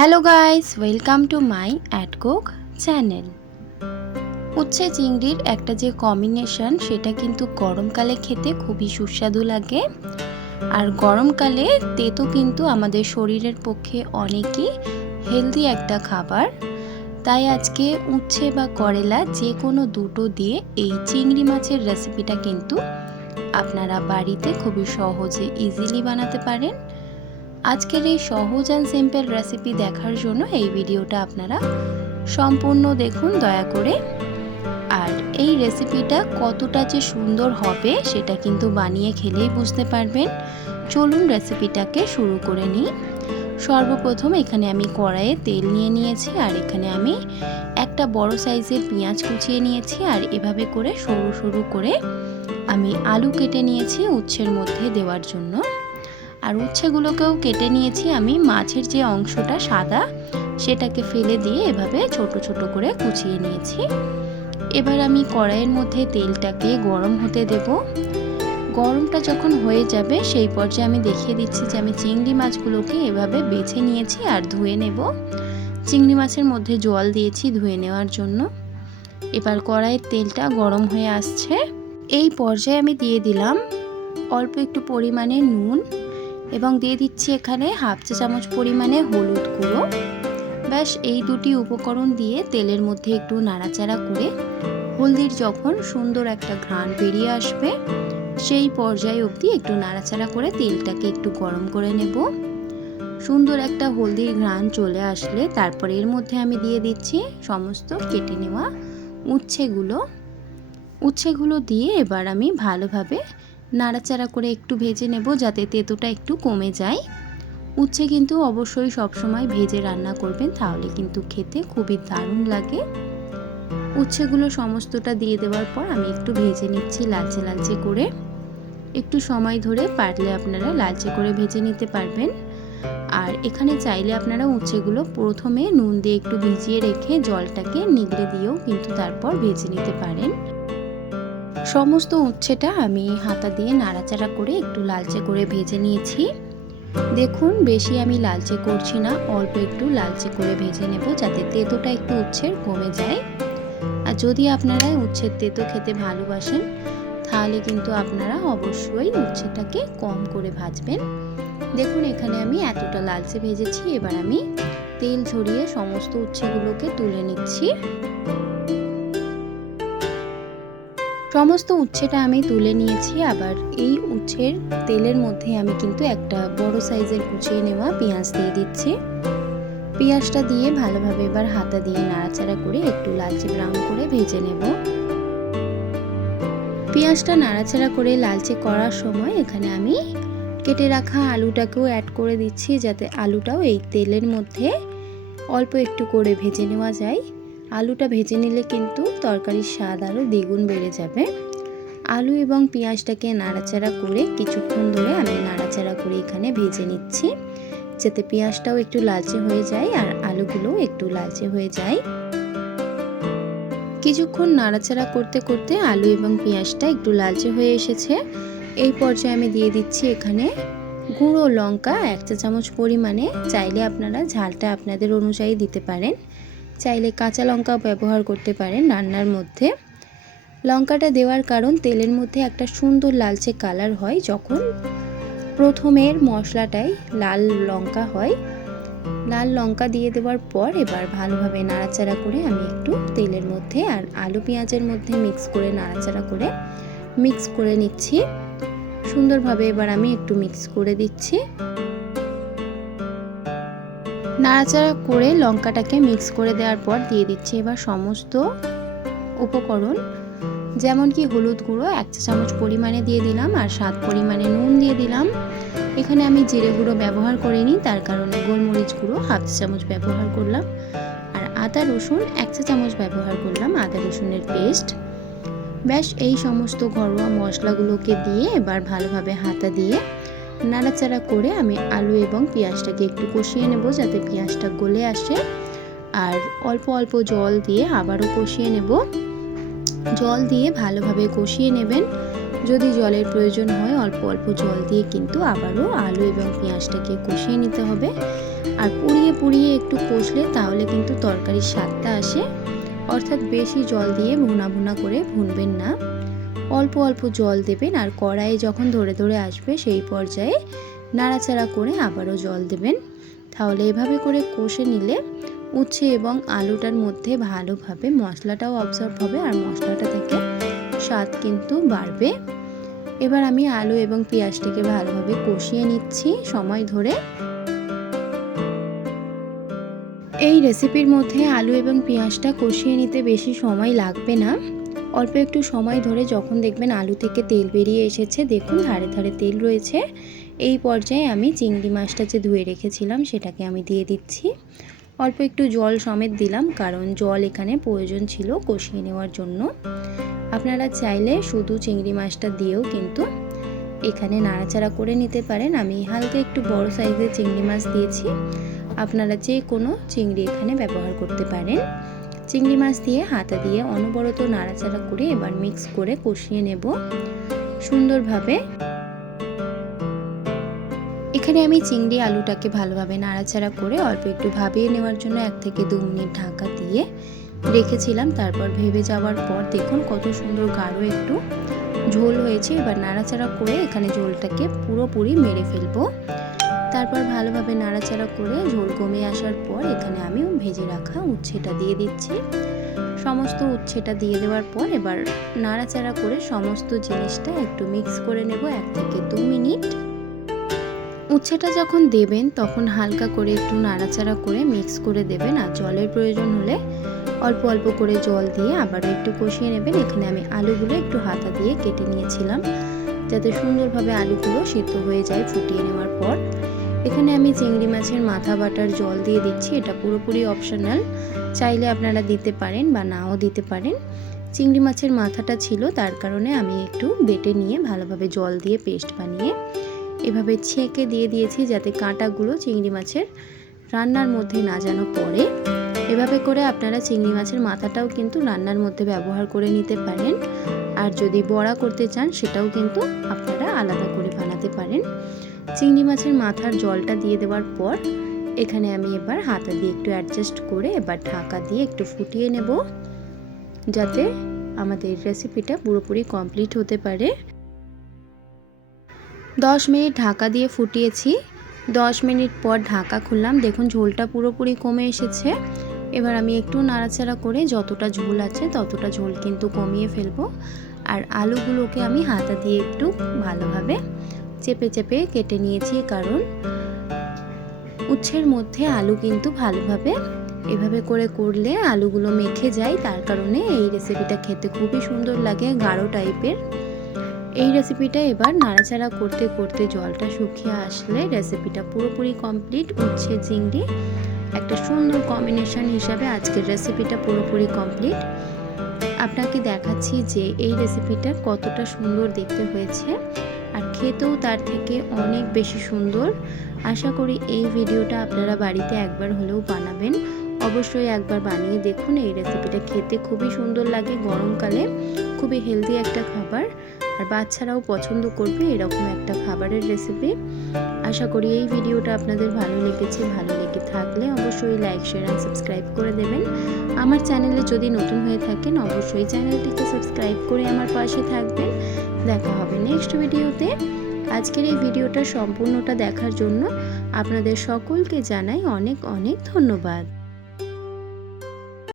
Hello guys, welcome to my at cook channel. উচ্ছে চিংড়ির একটা যে কম্বিনেশন সেটা কিন্তু গরমকালে খেতে খুবই সুস্বাদু লাগে। আর গরমকালে তেতো কিন্তু আমাদের শরীরের পক্ষে অনেকই হেলদি একটা খাবার। তাই আজকে উচ্ছে বা করলা যে কোনো দুটো দিয়ে এই চিংড়ি মাছের রেসিপিটা কিন্তু আপনারা বাড়িতে খুবই সহজে ইজিলি বানাতে পারেন। আজকের এই সহজ অ্যান্ড সিম্পল রেসিপি দেখার জন্য এই ভিডিওটা আপনারা সম্পূর্ণ দেখুন দয়া করে। আর এই রেসিপিটা কতটা যে সুন্দর হবে সেটা কিন্তু বানিয়ে খেলেই বুঝতে পারবেন। চলুন রেসিপিটাকে শুরু করে নিই। সর্বপ্রথম এখানে আমি কড়াইয়ে তেল নিয়ে নিয়েছি, আর এখানে আমি একটা বড় সাইজের পেঁয়াজ কুচিয়ে নিয়েছি, আর এভাবে করে সরু সরু করে আমি আলু কেটে নিয়েছি উচ্ছের মধ্যে দেওয়ার জন্য। আর উচ্ছেগুলোকেও কেটে নিয়েছি আমি, মাছের যে অংশটা সাদা সেটাকে ফেলে দিয়ে এভাবে ছোট ছোট করে কুচিয়ে নিয়েছি। এবার আমি কড়াইয়ের মধ্যে তেলটাকে গরম হতে দেব। গরমটা যখন হয়ে যাবে সেই পর্যায়ে আমি দেখিয়ে দিচ্ছি যে আমি চিংড়ি মাছগুলোকে এভাবে বেছে নিয়েছি আর ধুয়ে নেব। চিংড়ি মাছের মধ্যে জল দিয়েছি ধুয়ে নেওয়ার জন্য। এবার কড়াইয়ের তেলটা গরম হয়ে আসছে, এই পর্যায়ে আমি দিয়ে দিলাম অল্প একটু পরিমাণে নুন এবং দিয়ে দিচ্ছি এখানে হাফ চা চামচ পরিমাণে হলুদ গুঁড়ো। ব্যাস এই দুটি উপকরণ দিয়ে তেলের মধ্যে একটু নাড়াচাড়া করে হলদির যখন সুন্দর একটা ঘ্রাণ বেরিয়ে আসবে সেই পর্যায়ে অবধি একটু নাড়াচাড়া করে তেলটাকে একটু গরম করে নেব। সুন্দর একটা হলদির ঘ্রাণ চলে আসলে তারপরে এর মধ্যে আমি দিয়ে দিচ্ছি সমস্ত কেটে নেওয়া উচ্ছেগুলো দিয়ে এবার আমি ভালোভাবে নাড়াচাড়া করে একটু ভেজে নেব যাতে তেঁতোটা একটু কমে যায়। উচ্ছে কিন্তু অবশ্যই সবসময় ভেজে রান্না করবেন, তাহলে কিন্তু খেতে খুবই দারুণ লাগে। উচ্ছেগুলো সমস্তটা দিয়ে দেওয়ার পর আমি একটু ভেজে নিচ্ছি লালচে লালচে করে। একটু সময় ধরে পারলে আপনারা লালচে করে ভেজে নিতে পারবেন। আর এখানে চাইলে আপনারা উচ্ছেগুলো প্রথমে নুন দিয়ে একটু ভিজিয়ে রেখে জলটাকে নিগড়ে দিয়েও কিন্তু তারপর ভেজে নিতে পারেন। সমস্ত উচ্ছেটা আমি হাতা দিয়ে নাড়াচাড়া করে একটু লালচে করে ভেজে নিয়েছি। দেখুন বেশি আমি লালচে করছি না, অল্প একটু লালচে করে ভেজে নেব যাতে তেঁতোটা একটু উচ্ছের কমে যায়। আর যদি আপনারা উচ্ছের তেঁতো খেতে ভালোবাসেন তাহলে কিন্তু আপনারা অবশ্যই উচ্ছেটাকে কম করে ভাজবেন। দেখুন এখানে আমি এতটা লালচে ভেজেছি। এবার আমি তেল ঝরিয়ে সমস্ত উচ্ছেগুলোকে তুলে নিচ্ছি। সমস্ত উচ্ছেটা আমি তুলে নিয়েছি। আবার এই উচ্ছের তেলের মধ্যে আমি কিন্তু একটা বড় সাইজের কুচিয়ে নেওয়া পেঁয়াজ দিয়ে দিচ্ছি। পেঁয়াজটা দিয়ে ভালোভাবে এবার হাতা দিয়ে নাড়াচাড়া করে একটু লালচে ব্রাউন করে ভেজে নেব। পেঁয়াজটা নাড়াচাড়া করে লালচে করার সময় এখানে আমি কেটে রাখা আলুটাকেও অ্যাড করে দিচ্ছি যাতে আলুটাও এই তেলের মধ্যে অল্প একটু করে ভেজে নেওয়া যায়। আলুটা ভেজে নিলে কিন্তু তরকারির স্বাদ আরও দ্বিগুণ বেড়ে যাবে। আলু এবং পেঁয়াজটাকে নাড়াচাড়া করে কিছুক্ষণ ধরে আমি নাড়াচাড়া করে এখানে ভেজে নিচ্ছি যাতে পেঁয়াজটাও একটু লালচে হয়ে যায় আর আলুগুলোও একটু লালচে হয়ে যায়। কিছুক্ষণ নাড়াচাড়া করতে করতে আলু এবং পেঁয়াজটা একটু লালচে হয়ে এসেছে। এই পর্যায়ে আমি দিয়ে দিচ্ছি এখানে গুঁড়ো লঙ্কা 1 চা চামচ পরিমাণে। চাইলে আপনারা ঝালটা আপনাদের অনুযায়ী দিতে পারেন, চাইলে কাঁচা লঙ্কাও ব্যবহার করতে পারেন রান্নার মধ্যে। লঙ্কাটা দেওয়ার কারণ তেলের মধ্যে একটা সুন্দর লালচে কালার হয় যখন প্রথমের মশলাটাই লাল লঙ্কা হয়। লাল লঙ্কা দিয়ে দেওয়ার পর এবার ভালোভাবে নাড়াচাড়া করে আমি একটু তেলের মধ্যে আর আলু পেঁয়াজের মধ্যে মিক্স করে নিচ্ছি সুন্দরভাবে। এবার আমি একটু মিক্স করে দিচ্ছি। নাড়াচাড়া করে লঙ্কাটাকে মিক্স করে দেওয়ার পর দিয়ে দিচ্ছি এবার সমস্ত উপকরণ, যেমন কি হলুদ গুঁড়ো 1 চা চামচ পরিমাণে দিয়ে দিলাম আর স্বাদ পরিমাণে নুন দিয়ে দিলাম। এখানে আমি জিরে গুঁড়ো ব্যবহার করিনি, তার কারণে গোলমরিচ গুঁড়ো হাফ চা চামচ ব্যবহার করলাম। আর আদা রসুন 1 চা চামচ ব্যবহার করলাম, আদা রসুনের পেস্ট। ব্যাস এই সমস্ত ঘরোয়া মশলাগুলোকে দিয়ে এবার ভালোভাবে হাতা দিয়ে নাড়াচাড়া করে আমি আলু এবং পেঁয়াজটাকে একটু কষিয়ে নেব যাতে পেঁয়াজটা গলে আসে। আর অল্প অল্প জল দিয়ে আবারও কষিয়ে নেব। জল দিয়ে ভালোভাবে কষিয়ে নেবেন। যদি জলের প্রয়োজন হয় অল্প অল্প জল দিয়ে কিন্তু আবারও আলু এবং পেঁয়াজটাকে কষিয়ে নিতে হবে। আর পুড়িয়ে পুড়িয়ে একটু কষলে তাহলে কিন্তু তরকারির স্বাদটা আসে। অর্থাৎ বেশি জল দিয়ে ভুনা ভুনা করে ভুনবেন না, অল্প অল্প জল দেবেন। আর কড়াইয়ে যখন ধরে ধরে আসবে সেই পর্যায়ে নাড়াচাড়া করে আবারও জল দেবেন। তাহলে এভাবে করে কষে নিলে উচ্ছে এবং আলুটার মধ্যে ভালোভাবে মশলাটাও অবজর্ব হবে আর মশলাটা থেকে স্বাদ কিন্তু বাড়বে। এবার আমি আলু এবং পেঁয়াজটাকে ভালোভাবে কষিয়ে নিচ্ছি সময় ধরে। এই রেসিপির মধ্যে আলু এবং পেঁয়াজটা কষিয়ে নিতে বেশি সময় লাগবে না। অল্প একটু সময় ধরে যখন দেখবেন আলু থেকে তেল বেরিয়ে এসেছে, দেখুন ধারে ধারে তেল রয়েছে, এই পর্যায়ে আমি চিংড়ি মাছটা যে ধুয়ে রেখেছিলাম সেটাকে আমি দিয়ে দিচ্ছি। অল্প একটু জল সমেত দিলাম, কারণ জল এখানে প্রয়োজন ছিল কষিয়ে নেওয়ার জন্য। আপনারা চাইলে শুধু চিংড়ি মাছটা দিয়েও কিন্তু এখানে নাড়াচাড়া করে নিতে পারেন। আমি হালকা একটু বড় সাইজের চিংড়ি মাছ দিয়েছি, আপনারা যে কোনো চিংড়ি এখানে ব্যবহার করতে পারেন। চিংড়ি মাছ দিয়ে হাতা দিয়ে অনবরত নাড়াচাড়া করে এবার মিক্স করে কষিয়ে নেব সুন্দরভাবে। এখানে আমি চিংড়ি আলুটাকে ভালোভাবে নাড়াচাড়া করে অল্প একটু ভাবিয়ে নেওয়ার জন্য 1 থেকে 2 মিনিট ঢাকা দিয়ে রেখেছিলাম। তারপর ভেবে যাওয়ার পর দেখুন কত সুন্দর গাঢ় একটু ঝোল হয়েছে। এবার নাড়াচাড়া করে এখানে ঝোলটাকে পুরোপুরি মেরে ফেলবো। তারপর ভালোভাবে নাড়াচাড়া করে ঝোল কমে আসার পর এখানে আমি ভেজে রাখা উচ্ছেটা দিয়ে দিচ্ছি। সমস্ত উচ্ছেটা দিয়ে দেওয়ার পর এবার নাড়াচাড়া করে সমস্ত জিনিসটা একটু মিক্স করে নেব 1 থেকে 2 মিনিট। উচ্ছেটা যখন দেবেন তখন হালকা করে একটু নাড়াচাড়া করে মিক্স করে দেবেন। আর জলের প্রয়োজন হলে অল্প অল্প করে জল দিয়ে আবারও একটু কষিয়ে নেবেন। এখানে আমি আলুগুলো একটু হাতা দিয়ে কেটে নিয়েছিলাম যাতে সুন্দরভাবে আলুগুলো সিদ্ধ হয়ে যায় ফুটিয়ে নেওয়ার পর। এখানে আমি চিংড়ি মাছের মাথা বাটার জল দিয়ে দিচ্ছি, এটা পুরোপুরি অপশনাল, চাইলে আপনারা দিতে পারেন বা নাও দিতে পারেন। চিংড়ি মাছের মাথাটা ছিল তার কারণে আমি একটু বেটে নিয়ে ভালোভাবে জল দিয়ে পেস্ট বানিয়ে এভাবে ছেঁকে দিয়ে দিয়েছি যাতে কাঁটাগুলো চিংড়ি মাছের রান্নার মধ্যে না যেন পড়ে। এভাবে করে আপনারা চিংড়ি মাছের মাথাটাও কিন্তু রান্নার মধ্যে ব্যবহার করে নিতে পারেন। আর যদি বড়া করতে চান সেটাও কিন্তু আপনারা আলাদা করে বানাতে পারেন। চিংড়ি মাছের মাথার জলটা দিয়ে দেওয়ার পর এখানে আমি এবার হাতা দিয়ে একটু অ্যাডজাস্ট করে এবার ঢাকা দিয়ে একটু ফুটিয়ে নেব যাতে আমাদের রেসিপিটা পুরোপুরি কমপ্লিট হতে পারে। 10 মিনিট ঢাকা দিয়ে ফুটিয়েছি। 10 মিনিট পর ঢাকা খুললাম, দেখুন ঝোলটা পুরোপুরি কমে এসেছে। এবার আমি একটু নাড়াচাড়া করে যতটা ঝোল আছে ততটা ঝোল কিন্তু কমিয়ে ফেলবো। আর আলুগুলোকে আমি হাতা দিয়ে একটু ভালোভাবে চেপে চেপে কেটে নিয়েছি, কারণ উচ্ছের মধ্যে আলু কিন্তু ভালোভাবে এভাবে করে করলে আলুগুলো মেখে যায়, তার কারণে এই রেসিপিটা খেতে খুবই সুন্দর লাগে, গাঢ় টাইপের। এই রেসিপিটা এবার নাড়াচাড়া করতে করতে জলটা শুকিয়ে আসলে রেসিপিটা পুরোপুরি কমপ্লিট। উচ্ছে চিংড়ি একটা সুন্দর কম্বিনেশন হিসাবে আজকের রেসিপিটা পুরোপুরি কমপ্লিট। আপনাকে দেখাচ্ছি যে এই রেসিপিটা কতটা সুন্দর দেখতে হয়েছে আর খেতেও তার থেকে অনেক বেশি সুন্দর। আশা করি এই ভিডিওটা আপনারা বাড়িতে একবার হলেও বানাবেন, অবশ্যই একবার বানিয়ে দেখুন। এই রেসিপিটা খেতে খুবই সুন্দর লাগে, গরমকালে খুবই হেলদি একটা খাবার, আর বাচ্চারাও পছন্দ করবে এরকম একটা খাবারের রেসিপি। আশা করি এই ভিডিওটা আপনাদের ভালো লেগেছে। ভালো লেগে থাকলে অবশ্যই লাইক, শেয়ার অ্যান্ড সাবস্ক্রাইব করে দেবেন। আমার চ্যানেলে যদি নতুন হয়ে থাকেন অবশ্যই চ্যানেলটিকে সাবস্ক্রাইব করে আমার পাশে থাকবেন। দেখা হবে নেক্সট ভিডিওতে। আজকের এই ভিডিওটা সম্পূর্ণটা দেখার জন্য আপনাদের সকলকে জানাই অনেক অনেক ধন্যবাদ।